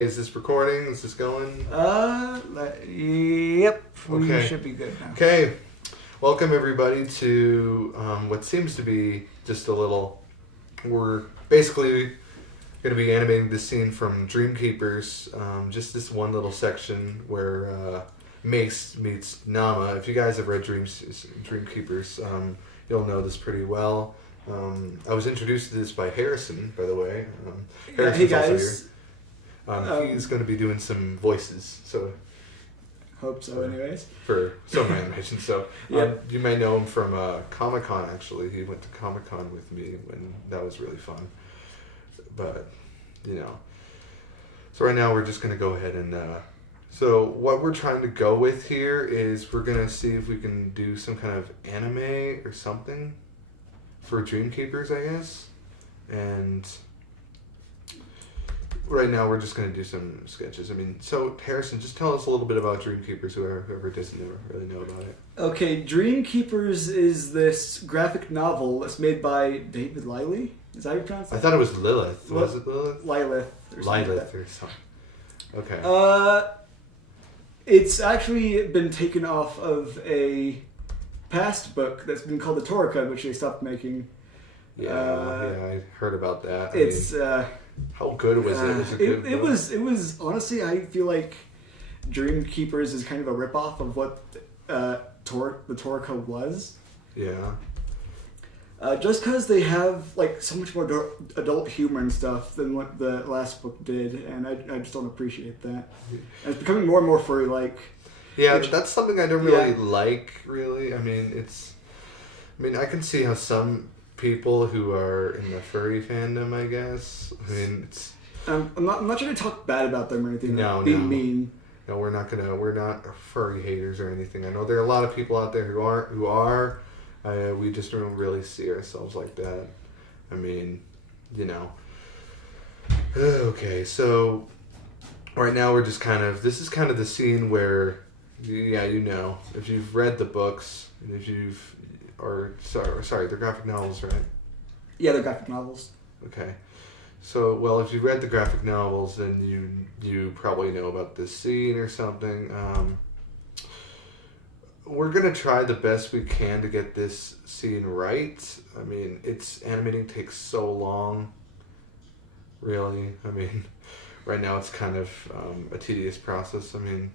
Is this recording? Is this going? Yep. We Okay. should be good now. Okay. Welcome everybody to what seems to be just a little. We're basically going to be animating this scene from Dreamkeepers. Just this one little section where Mace meets Nama. If you guys have read Dreamkeepers, you'll know this pretty well. I was introduced to this by Harrison, by the way. Harrison's hey also guys. here. He's going to be doing some voices, so Hope so. Anyways. for some animation. So Yeah. you may know him from Comic-Con. Actually, he went to Comic-Con with me, when that was really fun. But so right now we're just going to go ahead and. So what we're trying to go with here is we're going to see if we can do some kind of anime or something for Dreamkeepers, I guess, and. Right now, we're just going to do some sketches. I mean, so Harrison, just tell us a little bit about Dreamkeepers, whoever doesn't really know about it. Okay, Dreamkeepers is this graphic novel that's made by David Liley. Is that how you pronounce it? I thought it was Lilith. Was it Lilith? Lilith. Or something Lilith like or something. Okay. It's actually been taken off of a past book that's been called the Torika, which they stopped making. Yeah, I heard about that. It's. How good was it? Was it good? It was honestly, I feel like Dreamkeepers is kind of a ripoff of what the Torika was. Yeah. Just because they have like so much more adult humor and stuff than what the last book did, and I just don't appreciate that. And it's becoming more and more furry like. Yeah, that's something I don't really like. Really, I mean, I can see how some people who are in the furry fandom, I guess. I mean, it's. I'm not trying to talk bad about them or anything. No, being mean. No, we're not furry haters or anything. I know there are a lot of people out there who are. We just don't really see ourselves like that. I mean, Okay, so right now we're just this is kind of the scene where, if you've read the books, and if you've. Sorry, they're graphic novels, right? Yeah, they're graphic novels. Okay. So, well, if you read the graphic novels, then you probably know about this scene or something. We're going to try the best we can to get this scene right. I mean, animating takes so long, really. I mean, right now it's kind of a tedious process. I mean,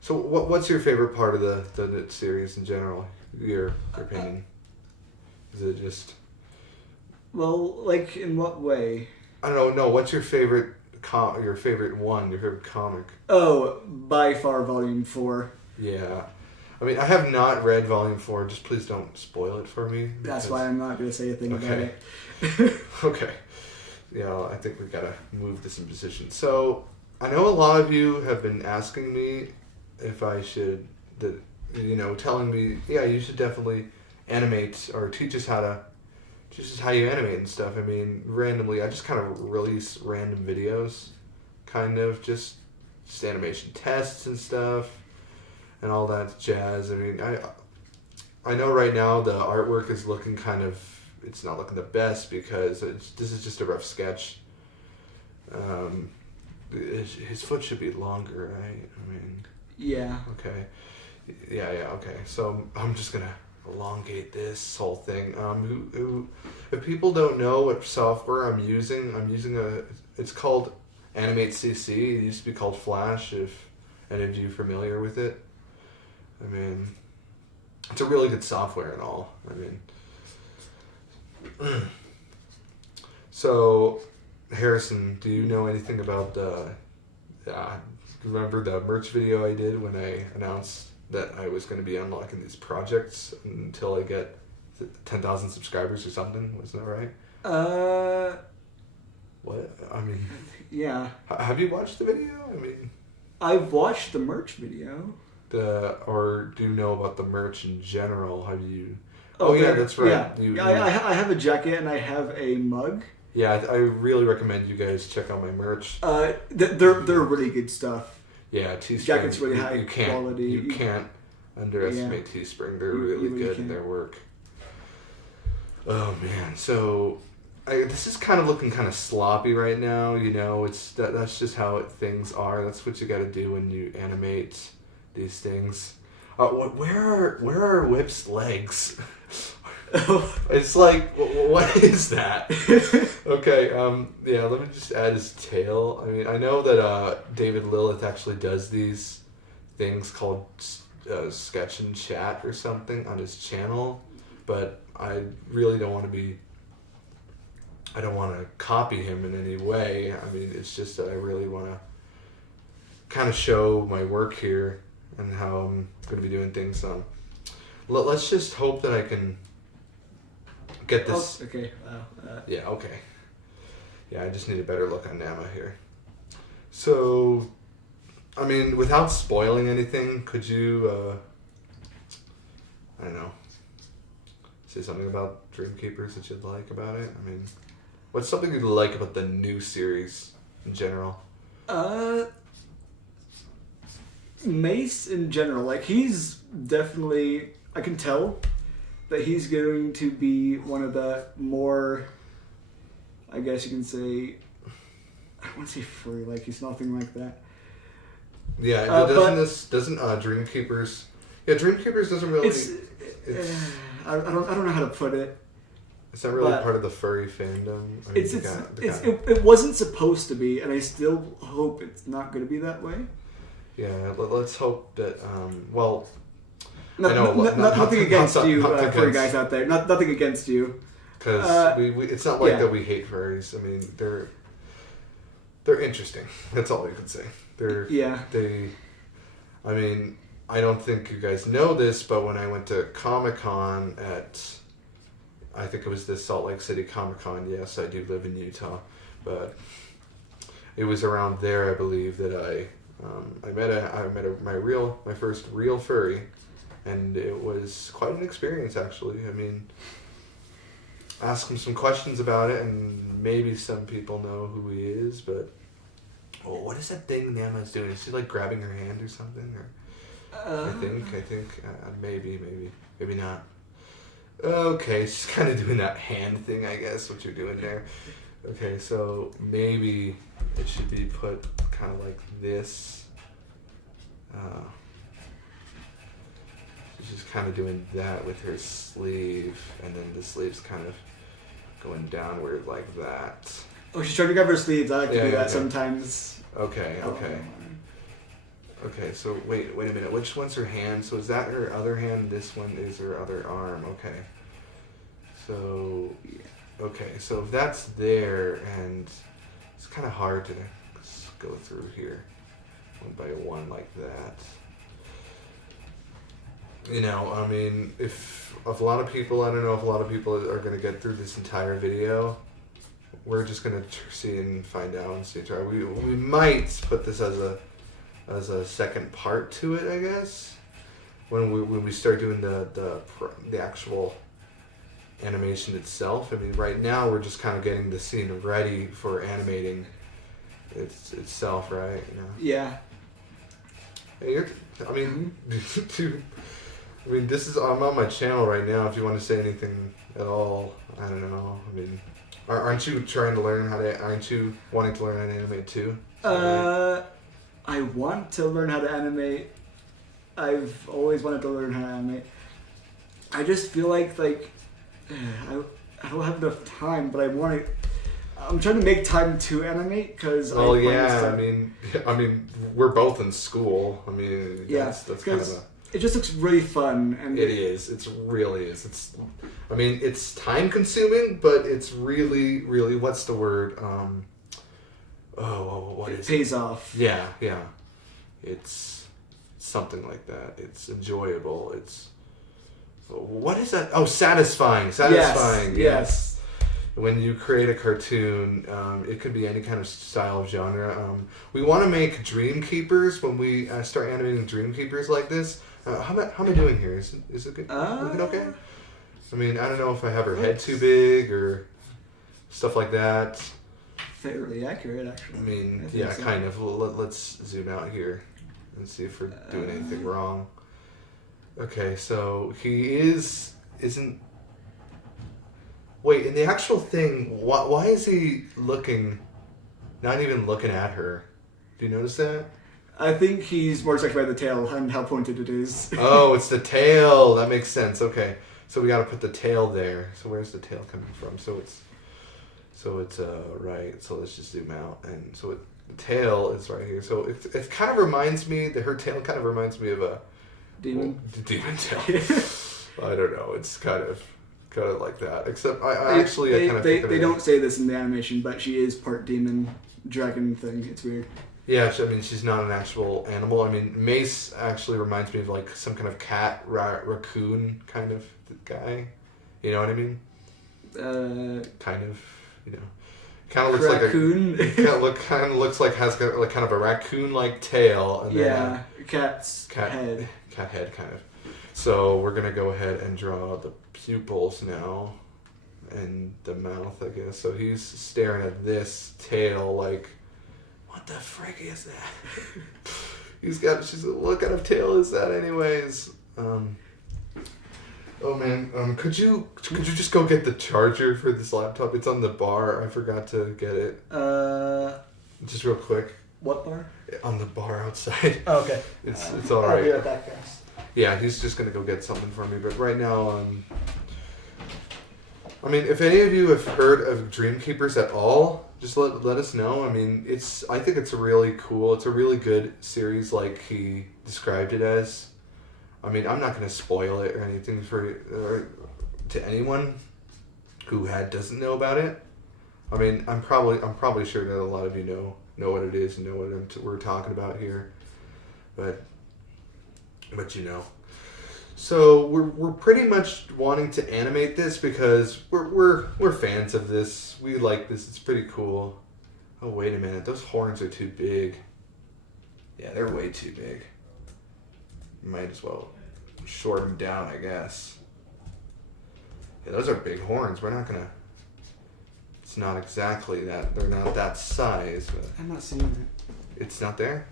so what's your favorite part of the series in general? Your opinion? Is it just? Well, like in what way? I don't know. What's your favorite your favorite comic? Oh, by far, Volume 4. Yeah, I mean, I have not read Volume 4. Just please don't spoil it for me. That's why I'm not going to say a thing about it. Okay. Yeah, I think we gotta move this in position. So I know a lot of you have been asking me if I should telling me, yeah, you should definitely animate or teach us how you animate and stuff. I mean, randomly, I just kind of release random videos, just animation tests and stuff, and all that jazz. I mean, I know right now the artwork is looking it's not looking the best because this is just a rough sketch. His foot should be longer, right? I mean. Yeah. Okay. Yeah, okay. So I'm just gonna elongate this whole thing. If people don't know what software I'm using it's called Animate CC. It used to be called Flash, if any of you are familiar with it. I mean, it's a really good software and all. I mean, so Harrison, do you know anything about remember the merch video I did when I announced that I was going to be unlocking these projects until I get 10,000 subscribers or something? Wasn't that right? What? I mean... Yeah. Have you watched the video? I mean... I've watched the merch video. Or do you know about the merch in general? Have you... yeah, that's right. Yeah, I have a jacket and I have a mug. Yeah, I really recommend you guys check out my merch. They're really good stuff. Yeah, Teespring. Jacket's really high quality. You can't underestimate Teespring. They're really good in their work. Oh man, so this is kind of looking kind of sloppy right now. You know, that's just how things are. That's what you got to do when you animate these things. Where are Whip's legs? It's like, what is that? Okay, yeah, let me just add his tail. I mean, I know that David Lilith actually does these things called sketch and chat or something on his channel, but I really don't want to copy him in any way. I mean, it's just that I really want to kind of show my work here and how I'm going to be doing things. Let's just hope that I can get this. Oh, okay. Yeah, okay. Yeah, I just need a better look on Nama here. So, I mean, without spoiling anything, could you, I don't know, say something about Dreamkeepers that you'd like about it? I mean, what's something you'd like about the new series in general? Mace in general, like, he's definitely, I can tell that he's going to be one of the more, I guess you can say, I don't want to say furry, like, he's nothing like that. Yeah, doesn't Dreamkeepers, yeah, Dreamkeepers doesn't really, I don't know how to put it. It's not really part of the furry fandom. I mean, it wasn't supposed to be, and I still hope it's not going to be that way. Yeah, let's hope that, well... Nothing against you, furry guys out there. Nothing against you. Because it's not like that we hate furries. I mean, they're interesting. That's all I can say. I mean, I don't think you guys know this, but when I went to Comic-Con I think it was the Salt Lake City Comic-Con. Yes, I do live in Utah, but it was around there, I believe, that I met my first real furry, and it was quite an experience, actually. I mean, ask him some questions about it, and maybe some people know who he is, but what is that thing Nama's doing? Is she like grabbing her hand or something? Or I think maybe not. Okay, she's kind of doing that hand thing, I guess, what you're doing there. Okay, so maybe it should be put kind of like this. She's just kind of doing that with her sleeve, and then the sleeve's kind of going downward like that. Oh, she's trying to grab her sleeves. I like to do that sometimes. Okay. Okay, so wait a minute. Which one's her hand? So is that her other hand? This one is her other arm. Okay. So, so if that's there, and it's kind of hard to go through here one by one like that. You know, I mean, if a lot of people, I don't know if a lot of people are going to get through this entire video. We're just going to see and find out and see. We might put this as a second part to it, I guess, when we start doing the actual animation itself. I mean, right now we're just kind of getting the scene ready for animating itself, right? You know? Yeah. Hey, I mean, this is, I'm on my channel right now. If you want to say anything at all, I don't know. I mean, aren't you trying to learn aren't you wanting to learn how to animate too? I want to learn how to animate. I've always wanted to learn how to animate. I just feel like I don't have enough time, but I'm trying to make time to animate because. Well, I mean, we're both in school. I mean, that's kind of it just looks really fun, and it is. It really is. I mean, it's time consuming, but it's really, really. What's the word? What is it? Pays off. Yeah. It's something like that. It's enjoyable. What is that? Oh, satisfying. Yes. When you create a cartoon, it could be any kind of style of genre. We want to make Dreamkeepers when we start animating Dreamkeepers like this. How am I doing here? Is it good? Looking okay? I mean, I don't know if I have her head too big or stuff like that. Fairly accurate, actually. I mean, kind of. Let's zoom out here and see if we're doing anything wrong. Okay, so he isn't. Wait, in the actual thing, why is he looking, not even looking at her? Do you notice that? I think he's more distracted by the tail and how pointed it is. Oh, it's the tail. That makes sense. Okay, so we got to put the tail there. So where's the tail coming from? So it's right. So let's just zoom out, and so the tail is right here. So it kind of reminds me that her tail kind of reminds me of a Demon. demon tail. I don't know. It's kind of like that. Except I kind of they don't say this in the animation, but she is part demon dragon thing. It's weird. Yeah, I mean, she's not an actual animal. I mean, Mace actually reminds me of like some kind of cat, raccoon kind of guy. You know what I mean? Kind of, you know, kind of looks raccoon. like a kind of looks like has got like kind of a raccoon-like tail. And then cat head kind of. So we're gonna go ahead and draw the pupils now, and the mouth, I guess. So he's staring at this tail like. What the frick is that? She's what kind of tail is that anyways? Oh man, could you just go get the charger for this laptop? It's on the bar. I forgot to get it. Just real quick. What bar? On the bar outside. Oh, okay. It's all right. I'll be right back, guys. Yeah, he's just gonna go get something for me. But right now, I mean, if any of you have heard of Dreamkeepers at all, just let us know. I mean, I think it's really cool. It's a really good series, like he described it as. I mean, I'm not going to spoil it or anything to anyone who doesn't know about it. I mean, I'm probably sure that a lot of you know what it is and know what we're talking about here, but you know. So we're pretty much wanting to animate this because we're fans of this. We like this. It's pretty cool. Oh wait a minute, those horns are too big. Yeah, they're way too big. Might as well short them down, I guess. Yeah, those are big horns. We're not gonna. It's not exactly that. They're not that size. But I'm not seeing it. It's not there.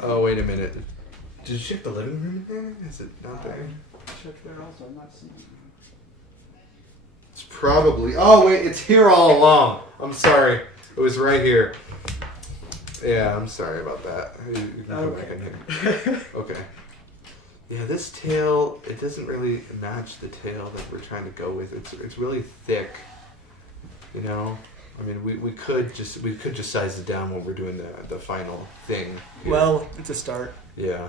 Oh wait a minute. Did you check the living room in there? Is it not there? Check there also. I'm not seeing it. It's probably... Oh, wait. It's here all along. I'm sorry. It was right here. Yeah, I'm sorry about that. You can come back in here. Okay. Yeah, this tail, it doesn't really match the tail that we're trying to go with. It's really thick. You know? I mean, we could just size it down when we're doing the final thing here. Well, it's a start. Yeah.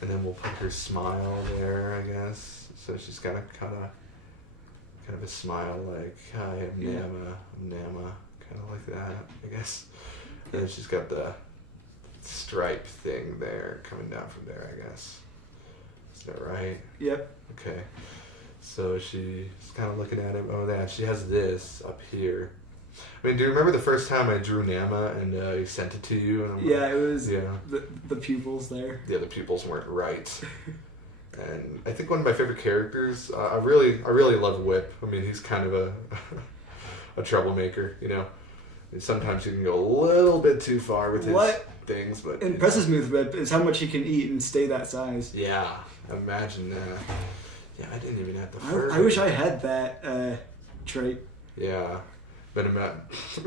And then we'll put her smile there, I guess. So she's got a kind of a smile like, hi, I'm Nama, kind of like that, I guess. And then she's got the stripe thing there coming down from there, I guess. Is that right? Yep. Okay. So she's kind of looking at him. Oh, yeah, she has this up here. I mean, do you remember the first time I drew Nama and I sent it to you? And it was the pupils there. Yeah, the pupils weren't right. And I think one of my favorite characters, I really love Whip. I mean, he's kind of a troublemaker, you know. And sometimes you can go a little bit too far with his things, but impresses me with Whip is how much he can eat and stay that size. Yeah, imagine that. Yeah, I didn't even have the fur. I wish I had that trait. Yeah. But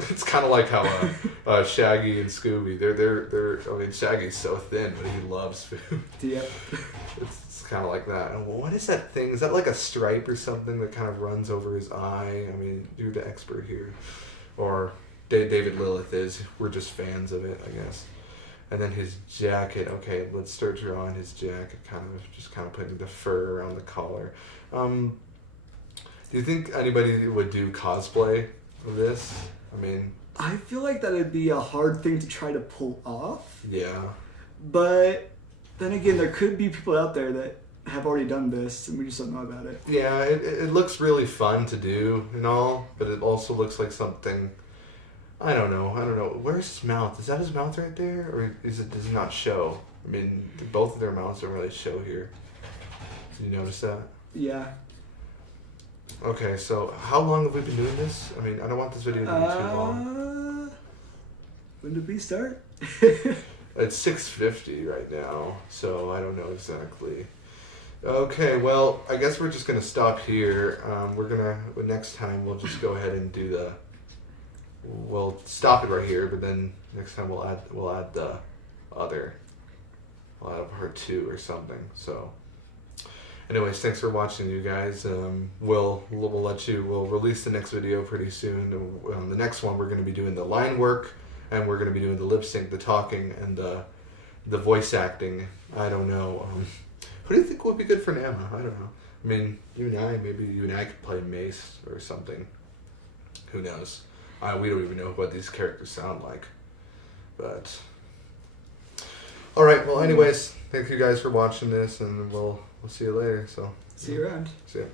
it's kind of like how Shaggy and Scooby. They're. I mean, Shaggy's so thin, but he loves food. Yep. It's kind of like that. And what is that thing? Is that like a stripe or something that kind of runs over his eye? I mean, you're the expert here, or David Lilith is. We're just fans of it, I guess. And then his jacket. Okay, let's start drawing his jacket. Kind of putting the fur around the collar. Do you think anybody would do cosplay of this? I mean, I feel like that would be a hard thing to try to pull off. Yeah. But then again, there could be people out there that have already done this and we just don't know about it. Yeah, it looks really fun to do and all, but it also looks like something. I don't know. Where's his mouth? Is that his mouth right there, or does it not show? I mean, both of their mouths don't really show here. Did you notice that? Yeah. Okay, so how long have we been doing this? I mean, I don't want this video to be too long. When did we start? It's 6:50 right now, so I don't know exactly. Okay, well, I guess we're just gonna stop here. Next time we'll just go ahead and do the. We'll stop it right here, but then next time we'll add the other. We'll add part 2 or something. So, anyways, thanks for watching, you guys. We'll release the next video pretty soon. The next one we're gonna be doing the line work, and we're gonna be doing the lip sync, the talking, and the voice acting. I don't know. Who do you think would be good for Nama? I don't know. I mean, maybe you and I could play Mace or something. Who knows? We don't even know what these characters sound like. But, alright, well anyways, thank you guys for watching this, and we'll see you later. So See you around. See ya.